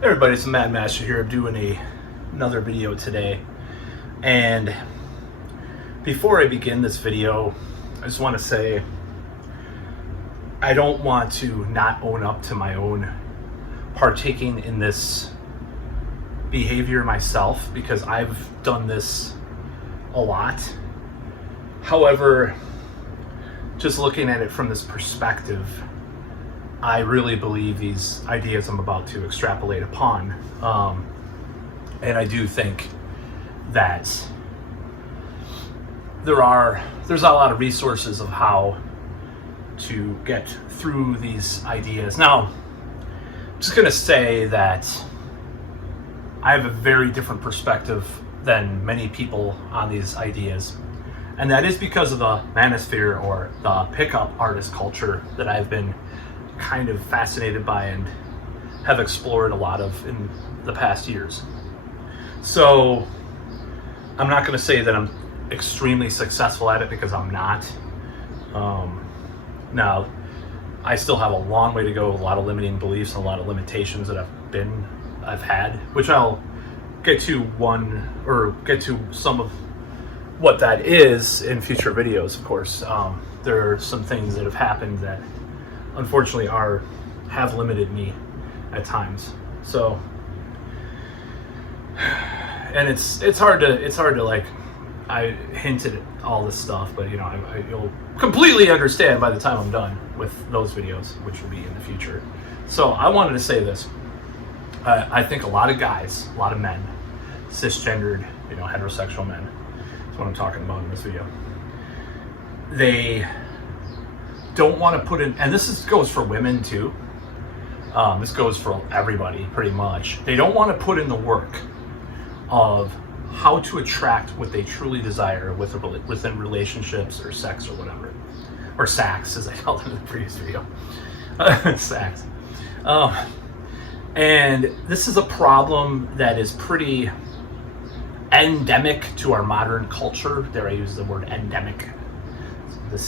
Hey everybody, it's the Mad Master here. I'm doing another video today. And before I begin this video, I just want to say I don't want to not own up to my own partaking in this behavior myself, because I've done this a lot. However, just looking at it from this perspective, I really believe these ideas I'm about to extrapolate upon. And I do think that there's a lot of resources of how to get through these ideas. Now, I'm just going to say that I have a very different perspective than many people on these ideas. And that is because of the manosphere, or the pickup artist culture, that I've been kind of fascinated by and have explored a lot of in the past years. So I'm not going to say that I'm extremely successful at it, because I'm not. Now, I still have a long way to go, a lot of limiting beliefs and a lot of limitations that I've had, which I'll get to some of what that is in future videos, of course. There are some things that have happened that unfortunately have limited me at times. So, and it's hard to like, I hinted at all this stuff, but you'll completely understand by the time I'm done with those videos, which will be in the future. So I wanted to say this. I think a lot of guys, a lot of men, cisgendered, heterosexual men, that's what I'm talking about in this video, they don't want to put in, and goes for women too, this goes for everybody pretty much, they don't want to put in the work of how to attract what they truly desire within relationships or sex or whatever, or sax as I called it in the previous video. Sax. And this is a problem that is pretty endemic to our modern culture. There I use the word endemic. The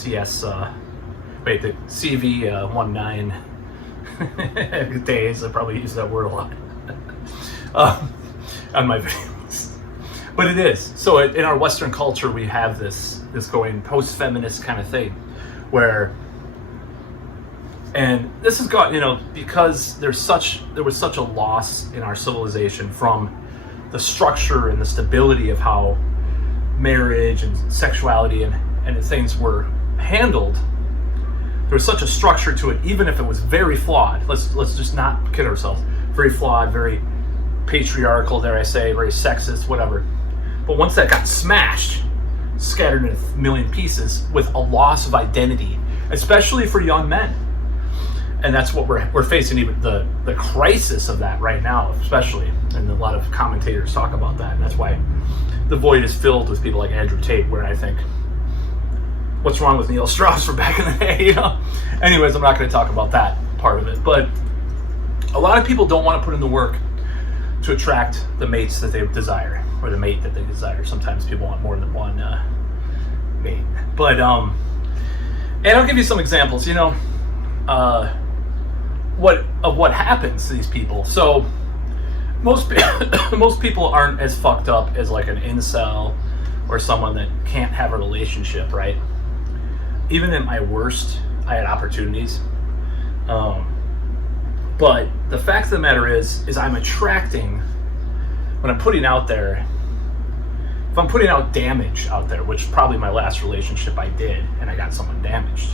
the CV19 days, I probably use that word a lot on my videos. But it is. So in our Western culture, we have this going post-feminist kind of thing, where, and this has got, because there was such a loss in our civilization from the structure and the stability of how marriage and sexuality and things were handled. There was such a structure to it, even if it was very flawed. Let's just not kid ourselves. Very flawed, very patriarchal, dare I say, very sexist, whatever. But once that got smashed, scattered in a million pieces, with a loss of identity, especially for young men. And that's what we're facing, even the crisis of that right now, especially. And a lot of commentators talk about that. And that's why the void is filled with people like Andrew Tate, where I think, what's wrong with Neil Strauss from back in the day? Anyways, I'm not going to talk about that part of it. But a lot of people don't want to put in the work to attract the mates that they desire, or the mate that they desire. Sometimes people want more than one mate. But, and I'll give you some examples, what happens to these people. So most people aren't as fucked up as like an incel or someone that can't have a relationship, right? Even at my worst, I had opportunities. But the fact of the matter is I'm attracting, when I'm putting out there, if I'm putting out damage out there, which probably my last relationship I did, and I got someone damaged.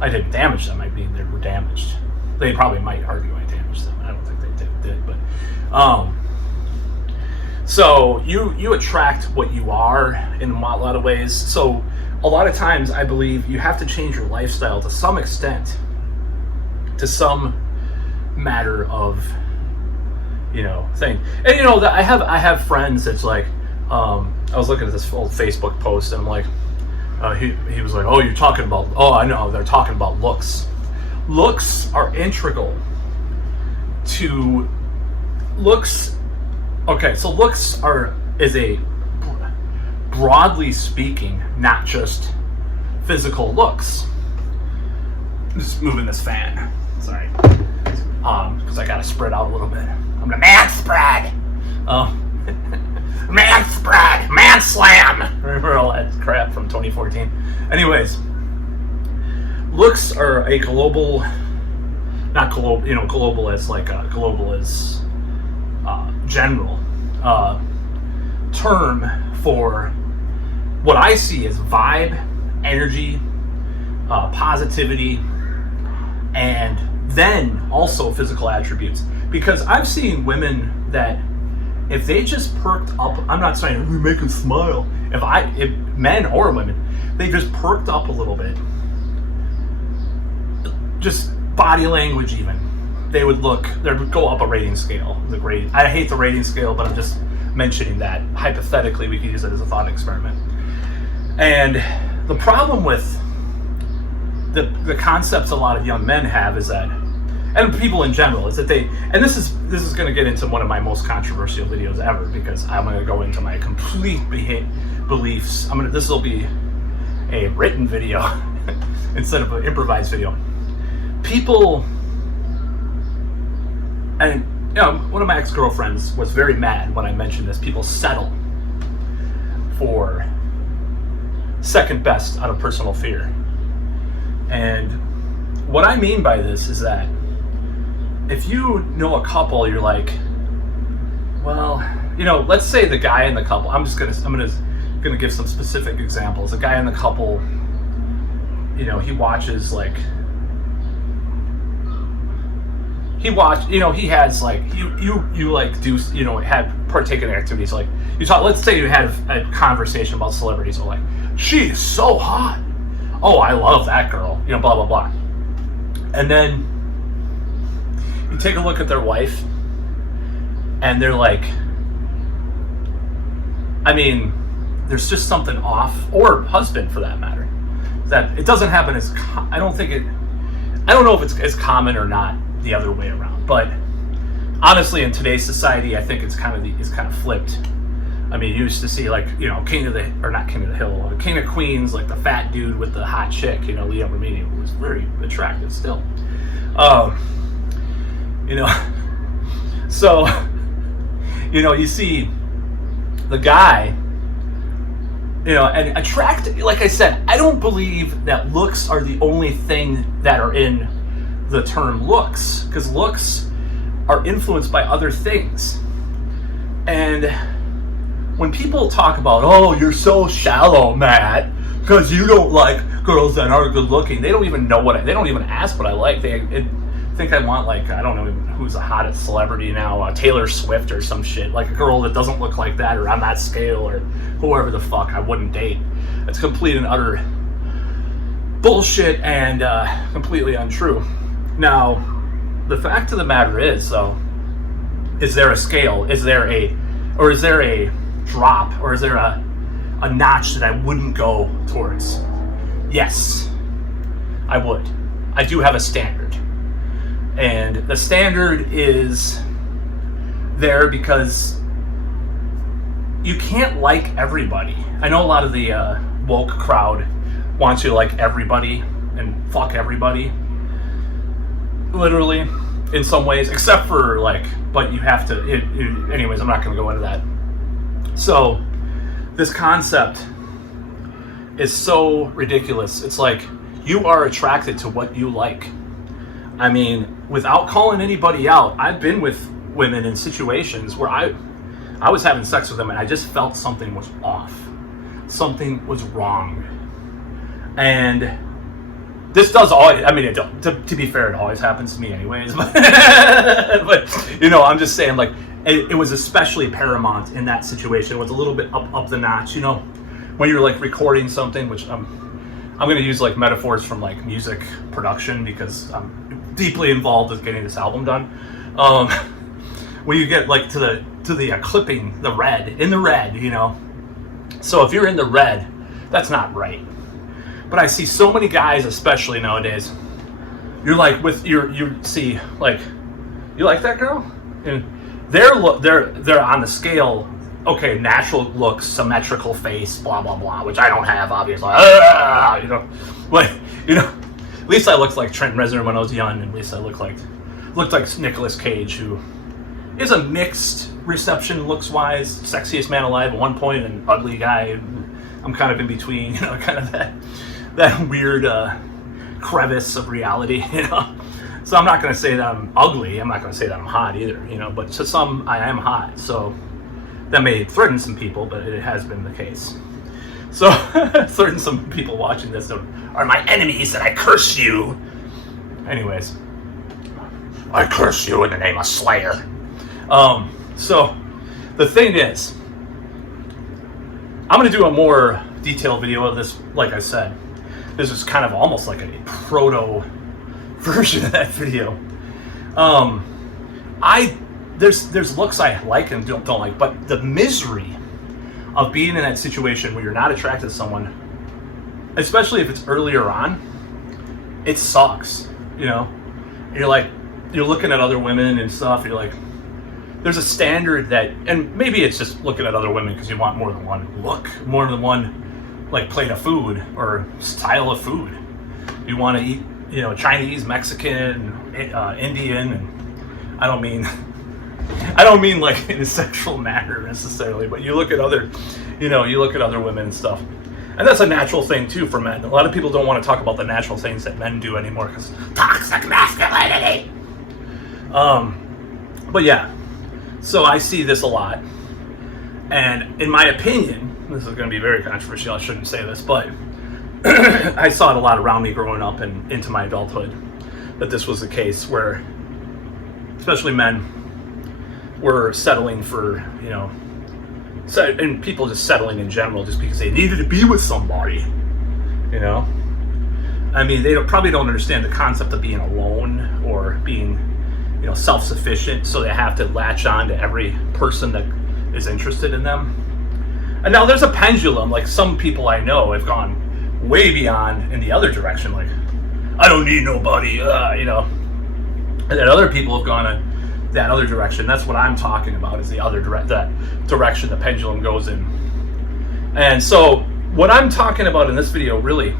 I didn't damage them, I mean they were damaged. They probably might argue I damaged them. I don't think they did, but so you attract what you are in a lot of ways. So a lot of times I believe you have to change your lifestyle to some extent, to some matter of thing. And that I have friends that's like, I was looking at this old Facebook post, and I'm like, he was like, oh, you're talking about, oh, I know, they're talking about looks. Looks are integral to looks. Okay, so looks is a, broadly speaking, not just physical looks. I'm just moving this fan, sorry, because I got spread out a little bit. I'm gonna man spread. Man spread, man slam. Remember all that crap from 2014? Anyways, looks are a global, not global, global as like global as general term for what I see as vibe, energy, positivity, and then also physical attributes. Because I've seen women that if they just perked up, I'm not saying we make them smile. If men or women, they just perked up a little bit, just body language even, they would go up a rating scale. I hate the rating scale, but I'm just mentioning that hypothetically we could use it as a thought experiment. And the problem with the concepts a lot of young men have is that, and people in general, is that and this is going to get into one of my most controversial videos ever, because I'm going to go into my complete beliefs. This will be a written video instead of an improvised video. People, and one of my ex-girlfriends was very mad when I mentioned this. People settle for second best out of personal fear. And what I mean by this is that if you know a couple, you're like, well, let's say the guy in the couple, I'm gonna give some specific examples. The guy in the couple, he watches like, he has like, you like do, had partaken in activities. Like you talk, let's say you had a conversation about celebrities, or like, she is so hot. Oh, I love that girl, blah, blah, blah. And then you take a look at their wife and they're like, there's just something off, or husband for that matter. That it doesn't happen I don't know if it's as common or not the other way around, but honestly in today's society I think it's kind of flipped. You used to see like, King of Queens, like the fat dude with the hot chick, Leah Remini, who was very attractive still. So, you see the guy, and attract, like I said, I don't believe that looks are the only thing that are in the term looks, because looks are influenced by other things. And when people talk about, oh, you're so shallow, Matt, because you don't like girls that are good looking, they don't even know they don't even ask what I like. They think I want, like, I don't know who's the hottest celebrity now, Taylor Swift or some shit, like a girl that doesn't look like that, or on that scale, or whoever the fuck I wouldn't date. It's complete and utter bullshit and completely untrue. Now, the fact of the matter is, though, is there a scale? Is there a drop, or is there a notch that I wouldn't go towards? Yes, I would. I do have a standard. And the standard is there because you can't like everybody. I know a lot of the woke crowd wants you to like everybody and fuck everybody, literally, in some ways, except for like, but you have to, anyways, I'm not going to go into that. So this concept is so ridiculous. It's like, you are attracted to what you like. Without calling anybody out, I've been with women in situations where I was having sex with them and I just felt something was off. Something was wrong. And this does always, to be fair, it always happens to me anyways. But, I'm just saying, like, it was especially paramount in that situation. It was a little bit up the notch, when you're like recording something, which I'm going to use like metaphors from like music production because I'm deeply involved with getting this album done. When you get like to the clipping, in the red, So if you're in the red, that's not right. But I see so many guys, especially nowadays, you're like you see like, you like that girl? And they're on the scale, okay, natural looks, symmetrical face, blah blah blah, which I don't have, obviously. But at least I looked like Trent Reznor when I was young, and at least I looked like looked like Nicolas Cage, who is a mixed reception looks-wise, sexiest man alive at one point, and ugly guy. I'm kind of in between, you know, kind of that weird crevice of reality, you know. So I'm not going to say that I'm ugly. I'm not going to say that I'm hot either, you know. But to some, I am hot. So that may threaten some people, but it has been the case. So certain some people watching this are my enemies, and I curse you. Anyways, I curse you in the name of Slayer. So the thing is, I'm going to do a more detailed video of this. Like I said, this is kind of almost like a proto version of that video. There's looks I like and don't like, but the misery of being in that situation where you're not attracted to someone, especially if it's earlier on, it sucks, you know. You're looking at other women and stuff, you're like, there's a standard that, and maybe it's just looking at other women because you want more than one look, more than one like plate of food or style of food. You want to eat, you know, Chinese, Mexican, Indian, and I don't mean like in a sexual manner necessarily, but you look at other women and stuff. And that's a natural thing too for men. A lot of people don't want to talk about the natural things that men do anymore because toxic masculinity. But yeah, so I see this a lot. And in my opinion, this is going to be very controversial, I shouldn't say this, but I saw it a lot around me growing up and into my adulthood, that this was the case where especially men were settling for, you know, and people just settling in general just because they needed to be with somebody, you know. I mean, they probably don't understand the concept of being alone or being, you know, self-sufficient, so they have to latch on to every person that is interested in them. And now there's a pendulum, like some people I know have gone way beyond in the other direction, like, I don't need nobody, you know. And then other people have gone in that other direction. That's what I'm talking about, is the other that direction the pendulum goes in. And so what I'm talking about in this video really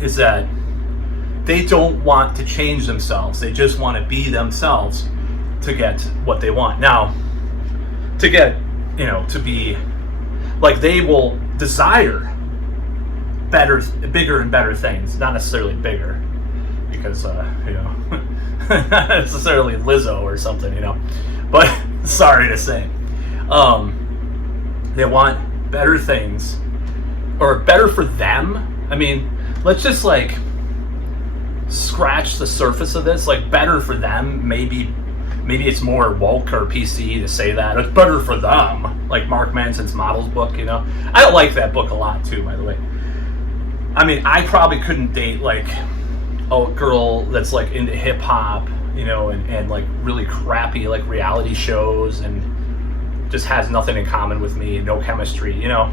is that they don't want to change themselves. They just want to be themselves to get what they want. Now, to get, you know, to be, like, they will desire better, bigger and better things. Not necessarily bigger, because, you know, not necessarily Lizzo or something, you know. But, sorry to say. They want better things, or better for them. I mean, let's just, like, scratch the surface of this. Like, better for them, maybe it's more woke or PC to say that. It's better for them, like Mark Manson's Models book, you know. I like that book a lot too, by the way. I mean, I probably couldn't date like a girl that's like into hip hop, you know, and like really crappy like reality shows and just has nothing in common with me, no chemistry, you know,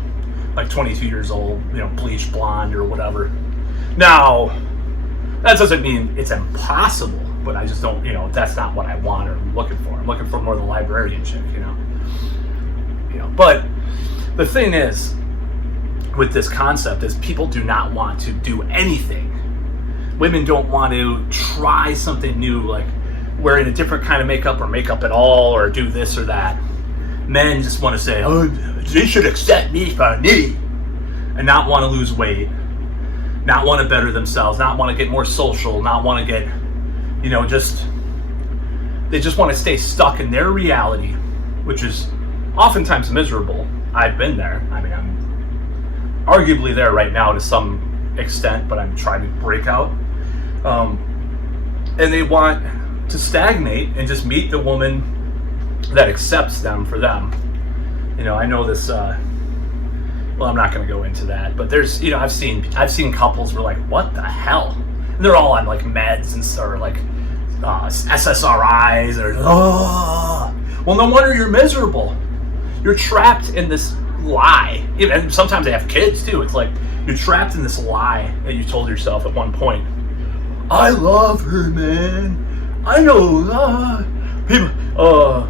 like 22 years old, you know, bleached blonde or whatever. Now, that doesn't mean it's impossible, but I just don't, you know, that's not what I want or I'm looking for. I'm looking for more the librarian chick, you know. But the thing is, with this concept, is people do not want to do anything. Women don't want to try something new, like wearing a different kind of makeup or makeup at all, or do this or that. Men just want to say, oh, they should accept me for me, and not want to lose weight, not want to better themselves, not want to get more social, not want to get, you know, they just want to stay stuck in their reality, which is oftentimes miserable. I've been there. I mean, I'm arguably there right now to some extent, but I'm trying to break out. And they want to stagnate and just meet the woman that accepts them for them. You know, I know this, well, I'm not going to go into that, but there's, you know, I've seen couples who are like, what the hell? And they're all on like meds and stuff, or like SSRIs, or, oh, well, no wonder you're miserable. You're trapped in this lie. And sometimes they have kids too. It's like you're trapped in this lie that you told yourself at one point. I love her, man. I know. People.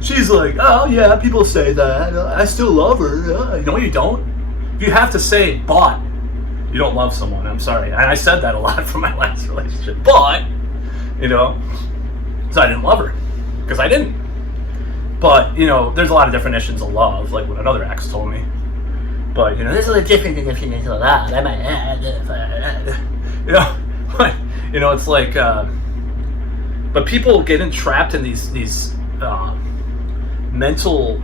She's like, oh yeah, people say that. I still love her. No, you don't. If you have to say but, you don't love someone. I'm sorry. And I said that a lot from my last relationship. But, you know, So I didn't love her, because I didn't. But, you know, there's a lot of definitions of love, like what another ex told me. But, you know, there's a different definition of love. You know, it's like, but people get entrapped in these mental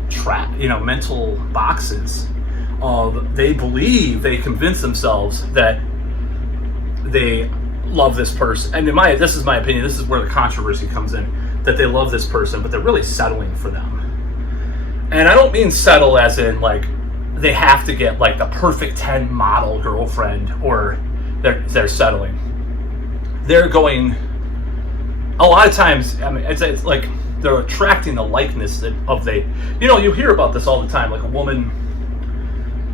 mental boxes of, they believe, they convince themselves that they love this person. And this is my opinion, this is where the controversy comes in, that they love this person, but they're really settling for them. And I don't mean settle as in like they have to get like the perfect 10 model girlfriend, or they're settling. They're going, a lot of times, I mean, it's like they're attracting the likeness of you hear about this all the time, like a woman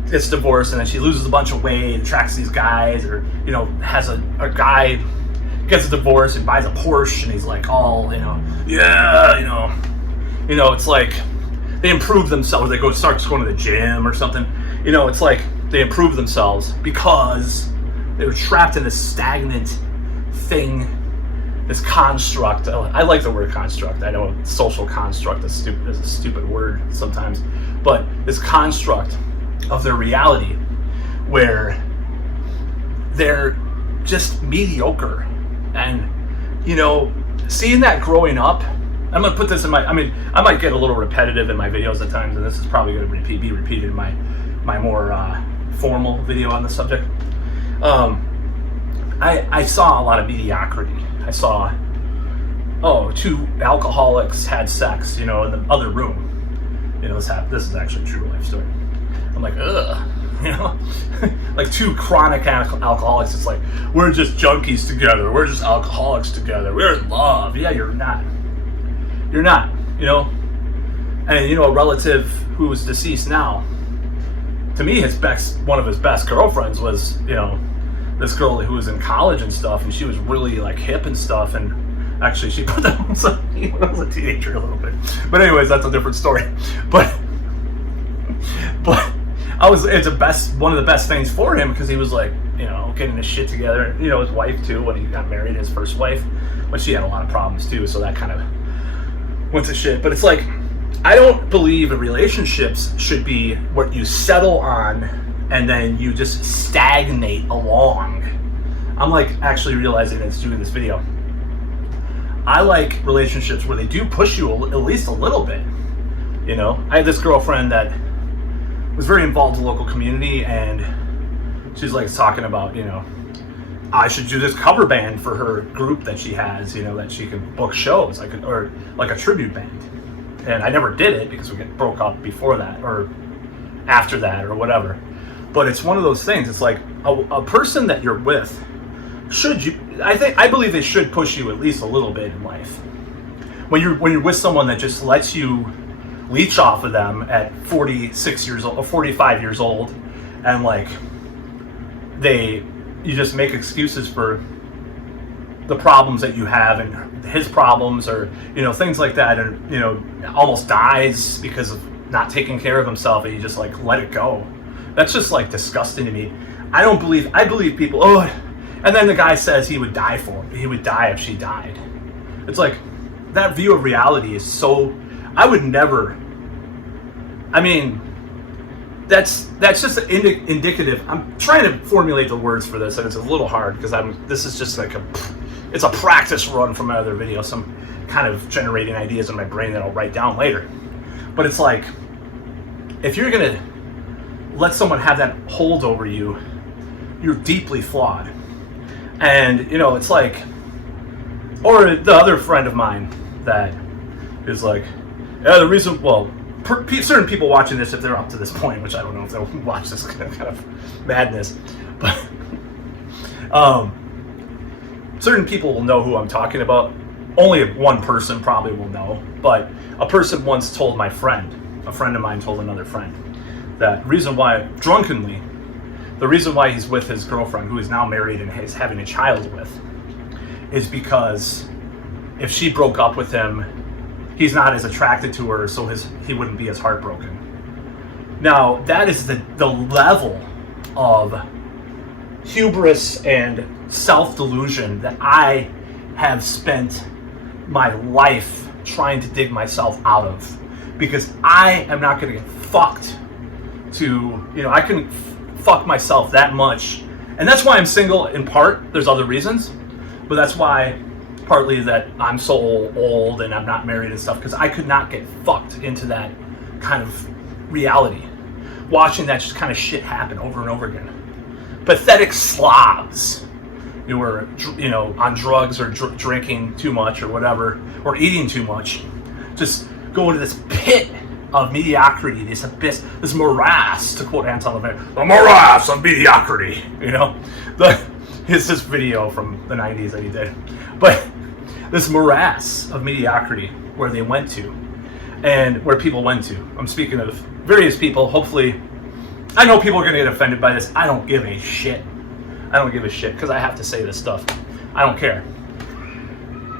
gets divorced and then she loses a bunch of weight, attracts these guys, or, you know, has a guy gets a divorce and buys a Porsche, and he's like all, it's like they improve themselves. They start going to the gym or something. You know, it's like they improve themselves because they were trapped in this stagnant thing, this construct. I like the word construct. I know social construct is a stupid word sometimes, but this construct of their reality where they're just mediocre. And, you know, seeing that growing up, I'm going to put this in I might get a little repetitive in my videos at times, and this is probably going to be repeated in my more formal video on the subject. I saw a lot of mediocrity. I saw, two alcoholics had sex, you know, in the other room. You know, this is actually a true life story. I'm like, ugh. You know, like two chronic alcoholics. It's like, we're just junkies together. We're just alcoholics together. We're in love. Yeah, you're not. You're not, you know. And, you know, a relative who is deceased now, to me, one of his best girlfriends was, you know, this girl who was in college and stuff, and she was really like hip and stuff. And actually, she put that on me when I was a teenager a little bit. But anyways, that's a different story. But it's one of the best things for him, because he was like, you know, getting his shit together. You know, his wife too, when he got married, his first wife, but she had a lot of problems too, so that kind of went to shit. But it's like, I don't believe in relationships should be what you settle on and then you just stagnate along. I'm like actually realizing it's doing this video. I like relationships where they do push you at least a little bit. You know, I had this girlfriend that was very involved in the local community, and she's like talking about, you know, I should do this cover band for her group that she has, you know, that she could book shows, or like a tribute band. And I never did it because we broke up before that or after that or whatever. But it's one of those things. It's like a person that you're with I believe they should push you at least a little bit in life. When you're with someone that just lets you leech off of them at 46 years old or 45 years old, and like you just make excuses for the problems that you have and his problems, or, you know, things like that, and, you know, almost dies because of not taking care of himself, and you just like let it go. That's just like disgusting to me. I believe people, and then the guy says he would die if she died. It's like, that view of reality is so, I would never, I mean, that's just indicative. I'm trying to formulate the words for this, and it's a little hard because this is just like it's a practice run from my other video, so I'm kind of generating ideas in my brain that I'll write down later. But it's like, if you're gonna let someone have that hold over you, you're deeply flawed. And, you know, it's like, or the other friend of mine that is like, yeah, the reason, well, certain people watching this, if they're up to this point, which I don't know if they'll watch this kind of madness, but certain people will know who I'm talking about. Only one person probably will know, but a person once told a friend of mine told another friend, that reason why, drunkenly, the reason why he's with his girlfriend, who is now married and is having a child with, is because if she broke up with him, he's not as attracted to her, so he wouldn't be as heartbroken. Now, that is the level of hubris and self-delusion that I have spent my life trying to dig myself out of, because I am not going to get fucked to, I couldn't fuck myself that much. And that's why I'm single in part. There's other reasons, but that's why partly that I'm so old and I'm not married and stuff, because I could not get fucked into that kind of reality. Watching that just kind of shit happen over and over again. Pathetic slobs who are, on drugs or drinking too much or whatever, or eating too much, just go into this pit of mediocrity, this abyss, this morass, to quote Anton LaVey, the morass of mediocrity. It's this video from the 90s that he did. But this morass of mediocrity where they went to, and where people went to. I'm speaking of various people. Hopefully, I know people are going to get offended by this. I don't give a shit. I don't give a shit because I have to say this stuff. I don't care.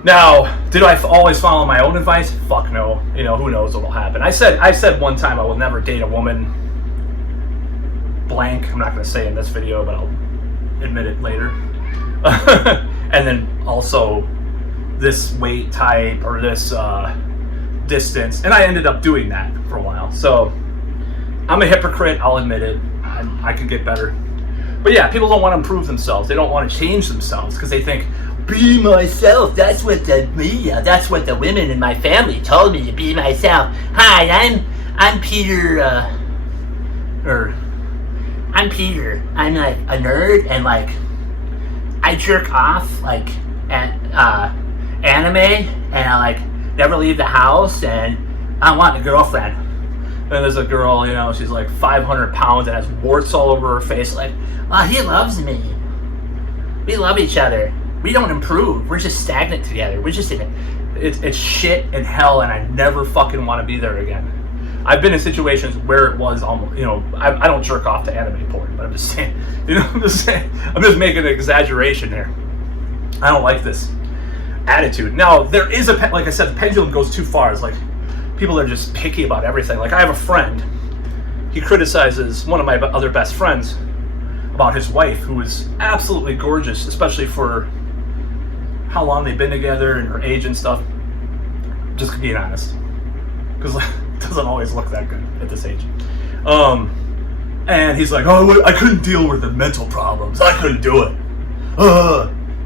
Now, did I always follow my own advice? Fuck no. Who knows what will happen. I said one time I will never date a woman blank. I'm not going to say in this video, but I'll admit it later. And then also this weight type or this distance. And I ended up doing that for a while. So I'm a hypocrite. I'll admit it. I could get better. But yeah, people don't want to improve themselves. They don't want to change themselves because they think, be myself. That's what the women in my family told me, to be myself. Hi, I'm Peter. I'm Peter. I'm like a nerd, and like I jerk off like at anime, and I like never leave the house, and I want a girlfriend. And there's a girl, she's like 500 pounds and has warts all over her face. Like, oh, he loves me. We love each other. We don't improve. We're just stagnant together. We're just in it. It's shit and hell, and I never fucking want to be there again. I've been in situations where it was almost, I don't jerk off to anime porn, but I'm just saying, I'm just making an exaggeration there. I don't like this attitude. Now, there is like I said, the pendulum goes too far. It's like people are just picky about everything. Like I have a friend, he criticizes one of my other best friends about his wife, who is absolutely gorgeous, especially for how long they've been together and her age and stuff. Just being honest, because it doesn't always look that good at this age. And he's like, oh, I couldn't deal with the mental problems. I couldn't do it.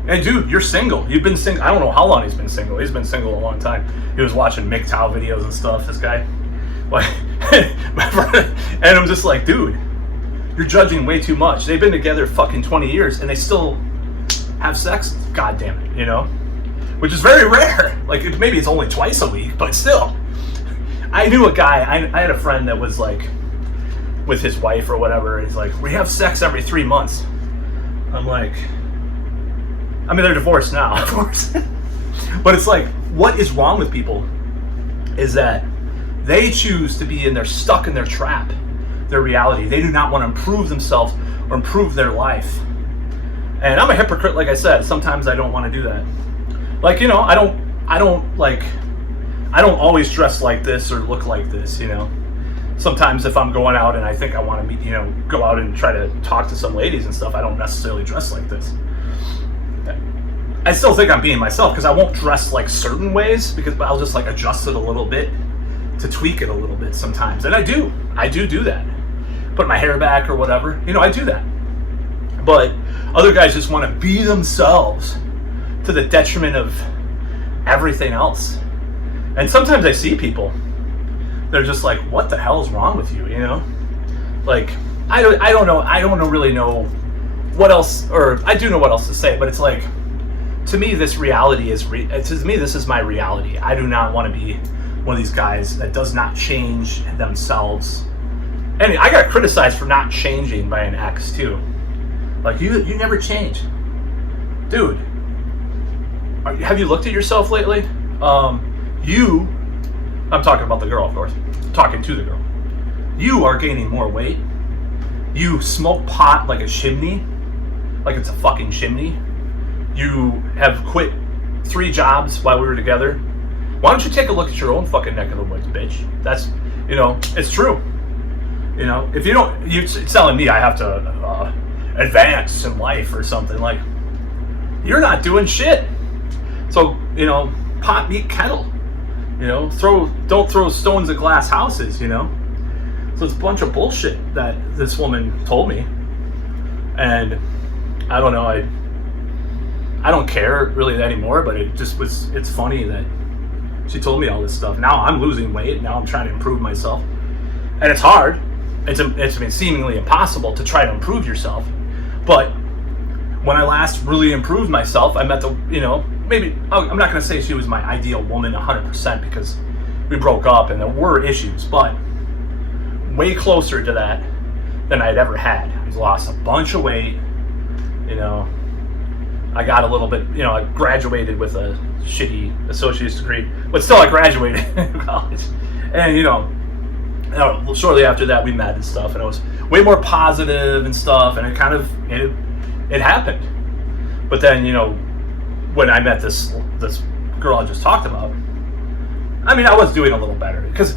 And dude, you're single. You've been single. I don't know how long he's been single. He's been single a long time. He was watching MGTOW videos and stuff, this guy. Like, and I'm just like, dude, you're judging way too much. They've been together fucking 20 years and they still have sex. God damn it, which is very rare. Like maybe it's only twice a week, but still. I knew a guy, I had a friend that was like with his wife or whatever. And he's like, we have sex every 3 months. I'm like, they're divorced now, of course. But it's like, what is wrong with people is that they choose to be stuck in their trap, their reality. They do not want to improve themselves or improve their life. And I'm a hypocrite, like I said. Sometimes I don't want to do that. Like, I don't always dress like this or look like this, Sometimes if I'm going out and I think I want to meet, go out and try to talk to some ladies and stuff, I don't necessarily dress like this. I still think I'm being myself because I won't dress like certain ways, because I'll just like adjust it a little bit to tweak it a little bit sometimes. And I do that. Put my hair back or whatever, I do that. But other guys just want to be themselves to the detriment of everything else. And sometimes I see people, they're just like, what the hell is wrong with you, Like, I don't know, really know what else, or I do know what else to say, but it's like, to me, this reality is, this is my reality. I do not want to be one of these guys that does not change themselves. And I got criticized for not changing by an ex too. Like, you never change. Dude, have you looked at yourself lately? I'm talking about the girl, of course. Talking to the girl. You are gaining more weight. You smoke pot like a chimney. Like it's a fucking chimney. You have quit 3 jobs while we were together. Why don't you take a look at your own fucking neck of the woods, bitch? That's, it's true. If you don't, you're telling me I have to advance in life or something. Like, you're not doing shit. So, pot meet kettle. You know, don't throw stones at glass houses, you know? So it's a bunch of bullshit that this woman told me. And I don't know, I don't care really anymore, but it's funny that she told me all this stuff. Now I'm losing weight, now I'm trying to improve myself. And it's hard. It's seemingly impossible to try to improve yourself. But when I last really improved myself, I met maybe, I'm not going to say she was my ideal woman 100% because we broke up and there were issues, but way closer to that than I'd ever had. I lost a bunch of weight, you know, I got a little bit, you know, I graduated with a shitty associate's degree, but still I graduated in college. And, you know, shortly after that we met and stuff, and I was way more positive and stuff, and it happened. But then, you know, when I met this girl I just talked about, I mean, I was doing a little better, because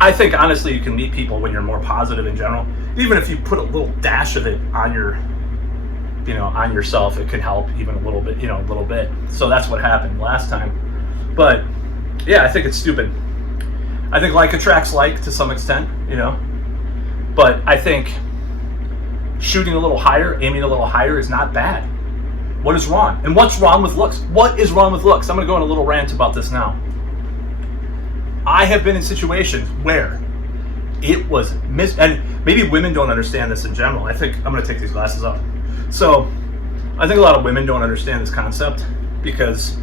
I think honestly you can meet people when you're more positive in general. Even if you put a little dash of it on yourself, it can help even a little bit, you know, a little bit. So that's what happened last time. But yeah, I think it's stupid. I think like attracts like to some extent, you know. But I think shooting a little higher, aiming a little higher is not bad. What is wrong? And what's wrong with looks? What is wrong with looks? I'm going to go on a little rant about this now. I have been in situations where it was and maybe women don't understand this in general. I think I'm going to take these glasses off. So I think a lot of women don't understand this concept because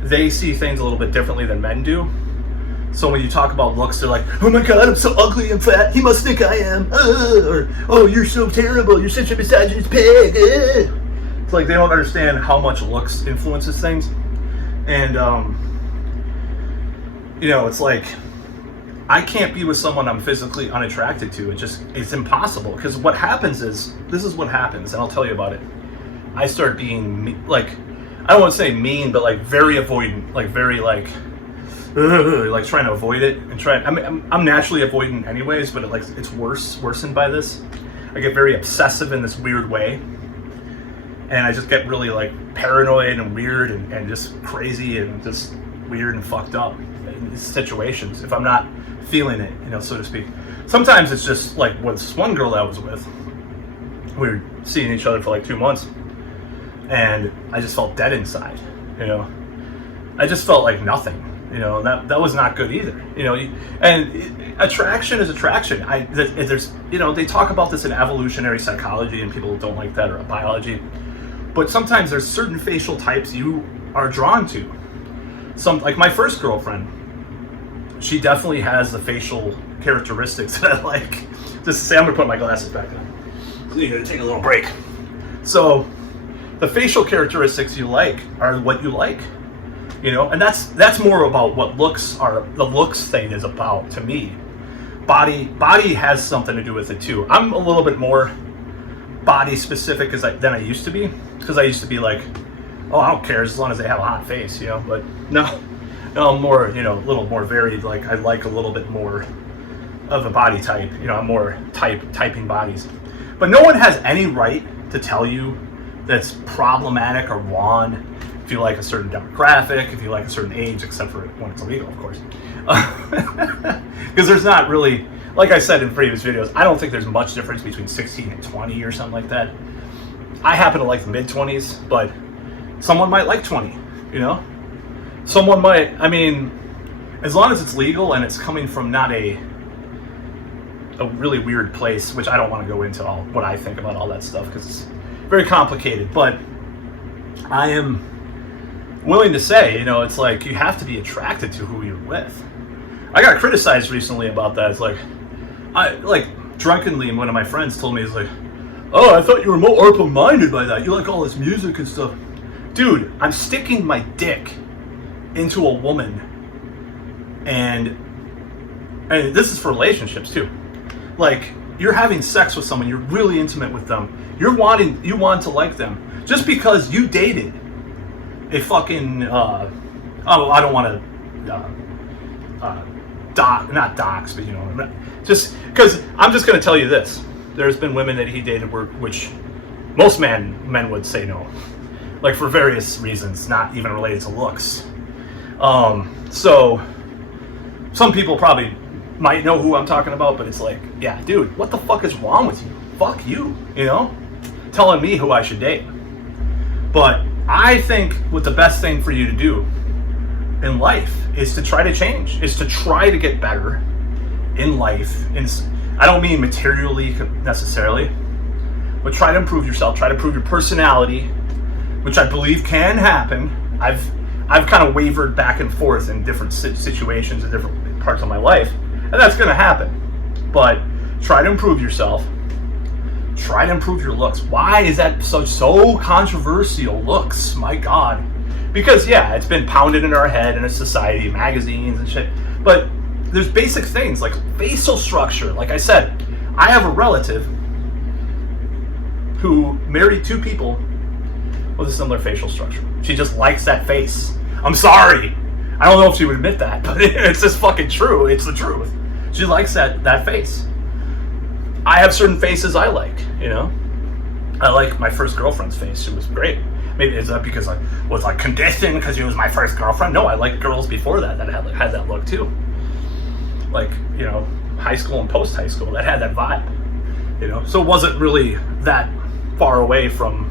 they see things a little bit differently than men do. So when you talk about looks, they're like, oh my God, I'm so ugly and fat. He must think I am. Or, oh, you're so terrible. You're such a misogynist pig. It's like they don't understand how much looks influences things. And, you know, it's like, I can't be with someone I'm physically unattracted to. It's impossible. Because what happens is, this is what happens, and I'll tell you about it. I start being, like, I don't want to say mean, but like very avoidant, like very like trying to avoid it and try. I mean, I'm naturally avoidant anyways, but it's worsened by this. I get very obsessive in this weird way, and I just get really like paranoid and weird and just crazy and just weird and fucked up in these situations if I'm not feeling it, you know, so to speak. Sometimes it's just like with this one girl that I was with. We were seeing each other for like 2 months, and I just felt dead inside, you know. I just felt like nothing. You know, that was not good either. You know, attraction is attraction. There's, you know, they talk about this in evolutionary psychology, and people don't like that, or biology. But sometimes there's certain facial types you are drawn to. Like my first girlfriend, she definitely has the facial characteristics that I like. Just to say, I'm gonna put my glasses back on. You're gonna take a little break. So, the facial characteristics you like are what you like. You know, and that's more about what the looks thing is about to me. Body has something to do with it too. I'm a little bit more body specific than I used to be, because I used to be like, oh, I don't care as long as they have a hot face, you know. But no, I'm more, you know, a little more varied. Like I like a little bit more of a body type. You know, I'm more typing bodies. But no one has any right to tell you that's problematic or wrong. If you like a certain demographic, if you like a certain age, except for when it's illegal, of course. Because there's not really, like I said in previous videos, I don't think there's much difference between 16 and 20 or something like that. I happen to like the mid-20s, but someone might like 20, you know? Someone might, I mean, as long as it's legal and it's coming from not a really weird place, which I don't want to go into what I think about all that stuff, because it's very complicated, but I am willing to say, you know, it's like you have to be attracted to who you're with. I got criticized recently about that. It's like, drunkenly, one of my friends told me, he's like, oh, I thought you were more open-minded by that. You like all this music and stuff. Dude, I'm sticking my dick into a woman, and this is for relationships too. Like, you're having sex with someone, you're really intimate with them, you want to like them, just because you dated a fucking, I don't want to, not dox, but you know, just, because I'm just going to tell you this. There's been women that he dated which most men would say no. Like for various reasons, not even related to looks. So some people probably might know who I'm talking about, but it's like, yeah, dude, what the fuck is wrong with you? Fuck you, you know? Telling me who I should date. But I think what the best thing for you to do in life is to try to change, is to try to get better in life. And I don't mean materially necessarily, but try to improve yourself, try to improve your personality, which I believe can happen. I've kind of wavered back and forth in different situations in different parts of my life, and that's going to happen. But try to improve yourself. Try to improve your looks. Why is that so controversial? Looks, my God. Because yeah, it's been pounded in our head in a society, magazines and shit. But there's basic things like facial structure. Like I said, I have a relative who married 2 people with a similar facial structure. She just likes that face. I'm sorry. I don't know if she would admit that, but it's just fucking true. It's the truth. She likes that face. I have certain faces I like, you know? I like my first girlfriend's face. She was great. Maybe is that because I was like conditioned because she was my first girlfriend? No, I liked girls before that had that look too. Like, you know, high school and post high school that had that vibe, you know? So it wasn't really that far away from,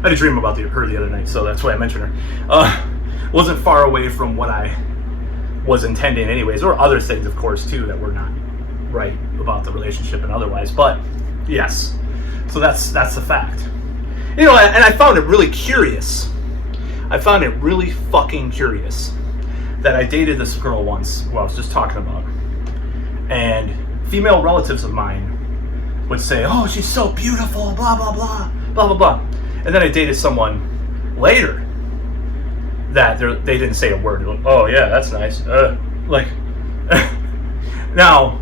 I had a dream about her the other night, so that's why I mentioned her. Wasn't far away from what I was intending anyways. There were other things, of course, too, that were not right about the relationship and otherwise, but yes. So that's the fact. You know, and I found it really curious. I found it really fucking curious that I dated this girl once, who I was just talking about, and female relatives of mine would say, oh, she's so beautiful, blah, blah, blah, blah, blah, blah. And then I dated someone later that they didn't say a word. Like, oh yeah, that's nice. Now,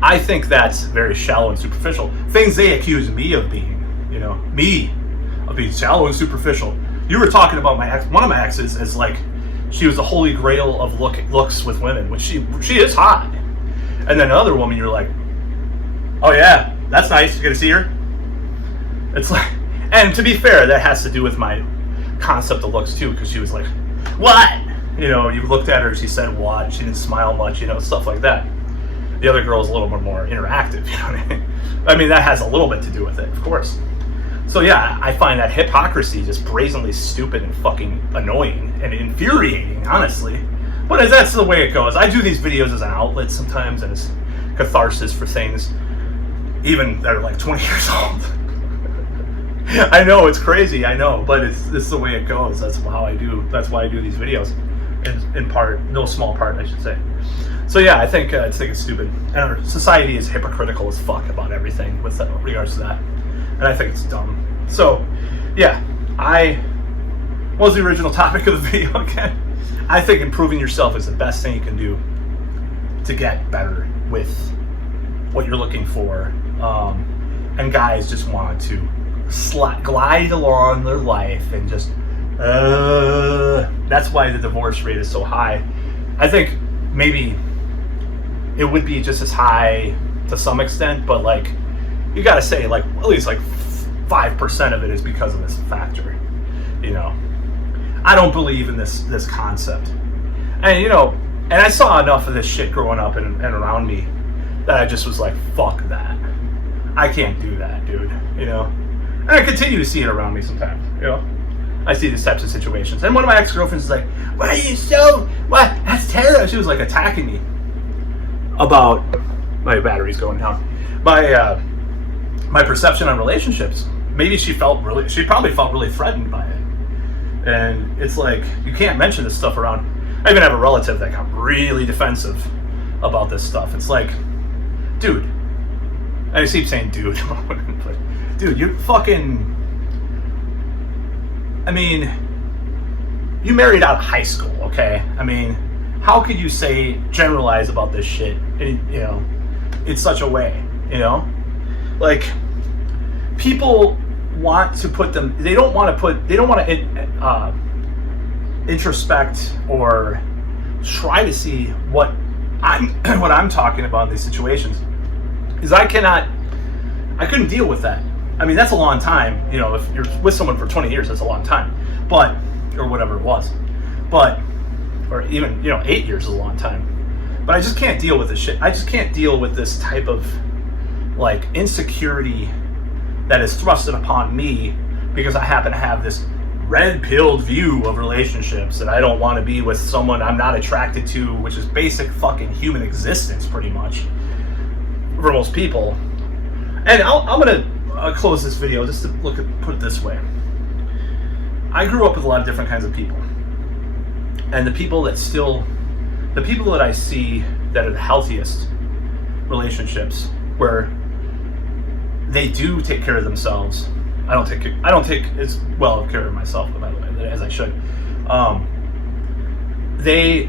I think that's very shallow and superficial. Things they accuse me of being, you know, of being shallow and superficial. You were talking about my ex, one of my exes, as like she was the holy grail of looks with women, which she is hot. And then another woman, you're like, oh yeah, that's nice. You get to see her. It's like, and to be fair, that has to do with my concept of looks too, because she was like, what? You know, you looked at her, she said what, she didn't smile much, you know, stuff like that. The other girl is a little bit more interactive, you know what I mean? I mean, that has a little bit to do with it, of course. So yeah, I find that hypocrisy just brazenly stupid and fucking annoying and infuriating, honestly. But that's the way it goes. I do these videos as an outlet sometimes, and it's catharsis for things, even that are like 20 years old. I know, it's crazy, I know, but it's the way it goes. That's why I do these videos, in part, no small part, I should say. So yeah, I think it's stupid, and our society is hypocritical as fuck about everything with regards to that, and I think it's dumb. So yeah, what was the original topic of the video again? I think improving yourself is the best thing you can do to get better with what you're looking for, and guys just want to glide along their life and just that's why the divorce rate is so high. I think maybe it would be just as high to some extent, but like you gotta say like at least like 5% of it is because of this factor, you know. I don't believe in this concept, and you know, and I saw enough of this shit growing up and around me that I just was like, fuck that, I can't do that, dude, you know. And I continue to see it around me sometimes, you know. I see these types of situations. And one of my ex-girlfriends is like, why are you so, what? That's terrible. She was like attacking me about, my battery's going down, my perception on relationships. Maybe she probably felt really threatened by it. And it's like, you can't mention this stuff around. I even have a relative that got really defensive about this stuff. It's like, dude, I keep saying dude, but dude, you fucking, I mean, you married out of high school, okay? I mean, how could you generalize about this shit, in, you know, in such a way, you know? Like, people want to put them, they don't want to introspect or try to see what I'm talking about in these situations. Because I couldn't deal with that. I mean, that's a long time, you know, if you're with someone for 20 years, that's a long time, or whatever it was. But, or even, 8 years is a long time. But I just can't deal with this shit. I just can't deal with this type of, like, insecurity that is thrusted upon me because I happen to have this red-pilled view of relationships, that I don't want to be with someone I'm not attracted to, which is basic fucking human existence, pretty much, for most people. And I'm going to close this video just to put it this way. I grew up with a lot of different kinds of people. And the people that I see that are the healthiest relationships, where they do take care of themselves. I don't take as well care of myself, by the way, as I should. They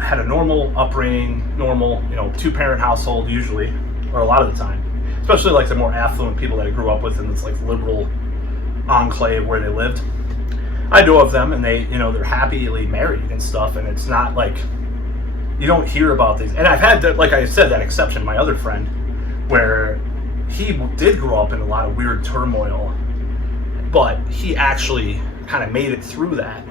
had a normal upbringing, normal, 2-parent household usually, or a lot of the time. Especially like the more affluent people that I grew up with in this like liberal enclave where they lived. I know of them, and they're happily married and stuff, and it's not like, you don't hear about these. And I've had, like I said, that exception, my other friend, where he did grow up in a lot of weird turmoil, but he actually kind of made it through that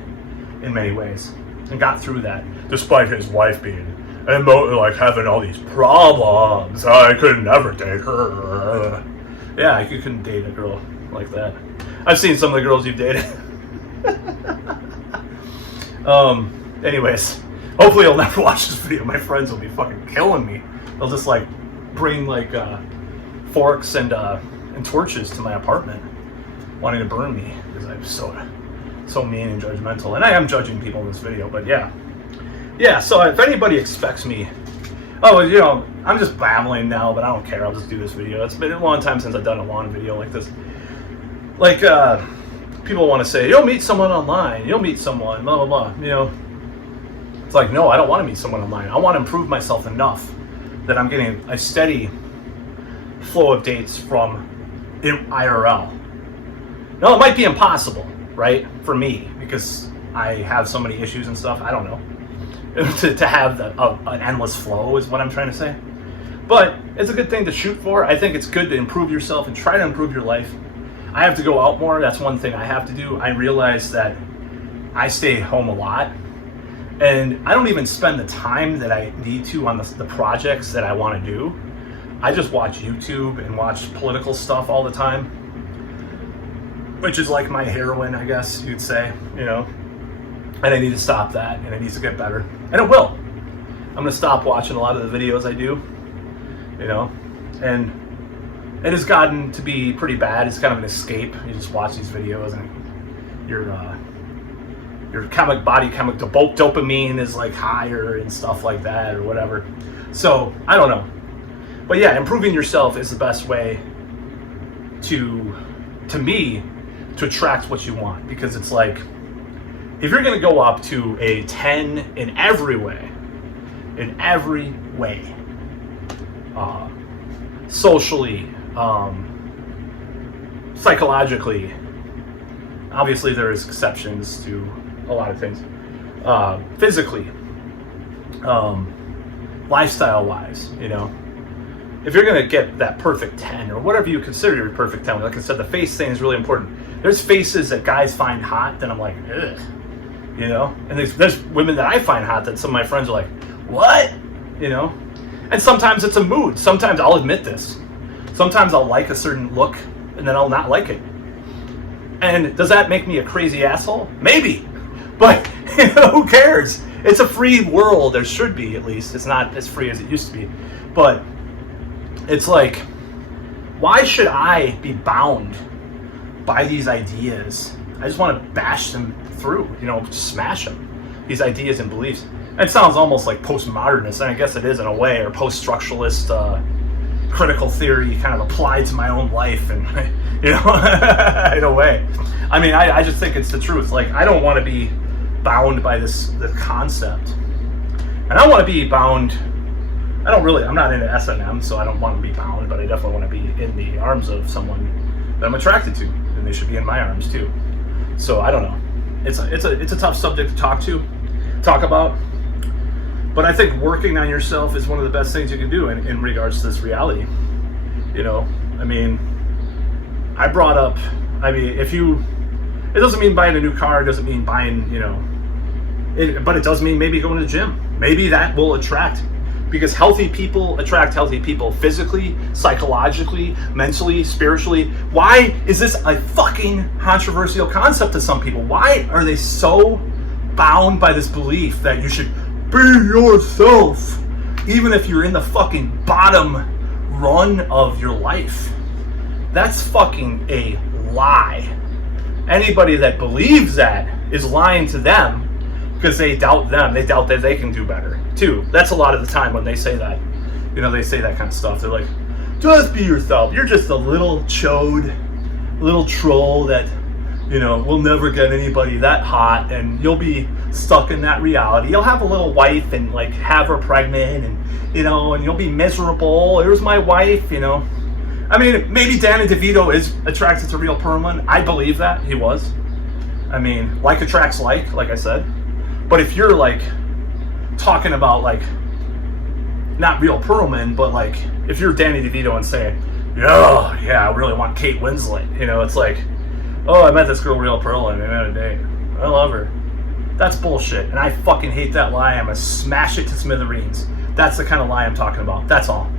in many ways, and got through that, despite his wife being, like, having all these problems. I could never date her. Yeah, you couldn't date a girl like that. I've seen some of the girls you've dated. Anyways, hopefully you'll never watch this video. My friends will be fucking killing me. They'll just like bring like forks and torches to my apartment, wanting to burn me because I'm so mean and judgmental. And I am judging people in this video, but yeah. So if anybody expects me, I'm just babbling now, but I don't care. I'll just do this video. It's been a long time since I've done a long video like this. Like, people want to say, you'll meet someone online, you'll meet someone, blah, blah, blah, It's like, no, I don't want to meet someone online. I want to improve myself enough that I'm getting a steady flow of dates from IRL. Now, it might be impossible, right, for me, because I have so many issues and stuff. I don't know. to have an endless flow is what I'm trying to say. But it's a good thing to shoot for. I think it's good to improve yourself and try to improve your life. I have to go out more. That's one thing I have to do. I realize that I stay home a lot, and I don't even spend the time that I need to on the projects that I want to do. I just watch YouTube and watch political stuff all the time, which is like my heroin, I guess you'd say, and I need to stop that, and it needs to get better, and it will. I'm going to stop watching a lot of the videos I do, and it has gotten to be pretty bad. It's kind of an escape. You just watch these videos, and your body chemical dopamine is like higher and stuff like that, or whatever. So I don't know, but yeah, improving yourself is the best way to me to attract what you want, because it's like, if you're going to go up to a 10 in every way, socially, psychologically, obviously there is exceptions to a lot of things, physically, lifestyle wise, if you're going to get that perfect 10 or whatever you consider your perfect 10, like I said, the face thing is really important. There's faces that guys find hot that I'm like, ugh, and there's women that I find hot that some of my friends are like, what, and sometimes it's a mood. Sometimes I'll admit this. Sometimes I'll like a certain look, and then I'll not like it. And does that make me a crazy asshole? Maybe. But, who cares? It's a free world. There should be, at least. It's not as free as it used to be. But it's like, why should I be bound by these ideas? I just want to bash them through, smash them. These ideas and beliefs. It sounds almost like postmodernist, and I guess it is in a way, or post-structuralist critical theory kind of applied to my own life, and in a way. I mean, I just think it's the truth. Like, I don't want to be bound by the concept, and I want to be bound. I'm not into S&M, so I don't want to be bound, but I definitely want to be in the arms of someone that I'm attracted to, and they should be in my arms too. So I don't know. It's a tough subject to talk about. But I think working on yourself is one of the best things you can do in regards to this reality. I mean, it doesn't mean buying a new car, it doesn't mean buying, But it does mean maybe going to the gym. Maybe that will attract, because healthy people attract healthy people physically, psychologically, mentally, spiritually. Why is this a fucking controversial concept to some people? Why are they so bound by this belief that you should be yourself, even if you're in the fucking bottom run of your life? That's fucking a lie. Anybody that believes that is lying to them, because they doubt them. They doubt that they can do better too. That's a lot of the time when they say that. They say that kind of stuff. They're like, just be yourself. You're just a little chode, little troll that, will never get anybody that hot, and you'll be stuck in that reality. You'll have a little wife and like have her pregnant, and and you'll be miserable. Here's my wife, I mean, maybe Danny DeVito is attracted to Real Perlman. I believe that he was. I mean, like attracts like I said. But if you're like talking about like not Real Perlman, but like if you're Danny DeVito and saying, yeah, I really want Kate Winslet, it's like, oh, I met this girl Real Perlman, we met a date, I love her. That's bullshit, and I fucking hate that lie. I'm gonna smash it to smithereens. That's the kind of lie I'm talking about. That's all.